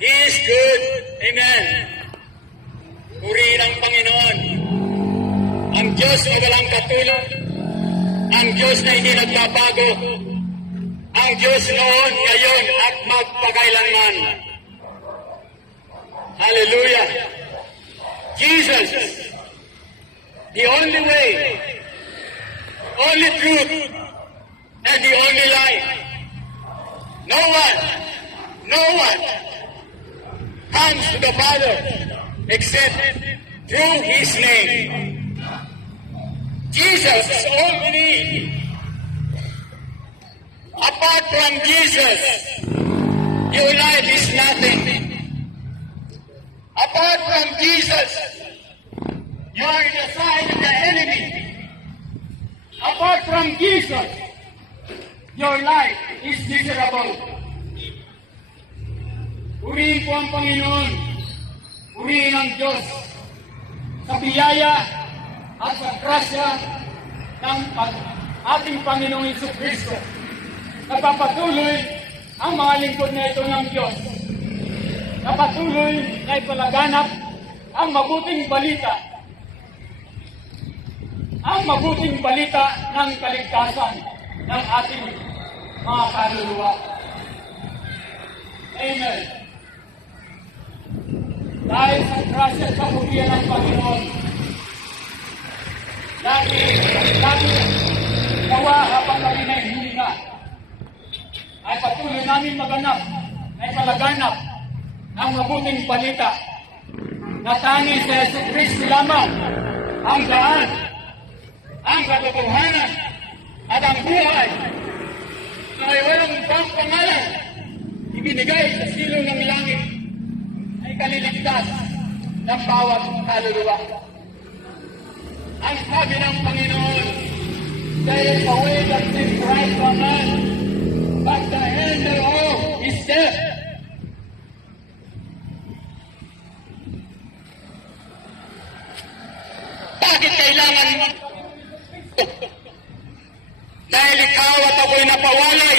He is good. Amen. Purihin ang Panginoon. Ang Diyos na walang katulad. Ang Diyos na hindi nagbabago. Ang Diyos noon, ngayon, at magpakailanman. Hallelujah. Jesus, the only way, only truth, and the only life. No one comes to the Father except through His name. Jesus is all we need. Apart from Jesus, your life is nothing. Apart from Jesus, you are in the side of the enemy. Apart from Jesus, your life is miserable. Purihin po ang Panginoon. Purihin ang Diyos sa biyaya at sa grasya ng ating Panginoong Jesucristo. Napapatuloy ang mga lingkod na ito ng Diyos. Napatuloy na ipalaganap ang mabuting balita. Ang mabuting balita ng kaligtasan ng ating mga kaluluwa. Amen. Dahil sa grasya at kapugian ng Panginoon, lagi nawa habang kami na hininga, ay patuloy namin maganap, ay palaganap ang mabuting balita na tanging sa Jesucristo lamang ang daan, ang katotohanan, at ang buhay na may walang ibang pangalan ibinigay sa silong ng langit ay kaliligtas ng bawat kaluluwa. Ang sabi ng Panginoon, there is a way that seems right from man, but the end thereof is death. Bakit kailangan mo? Dahil ikaw at ako'y napawalay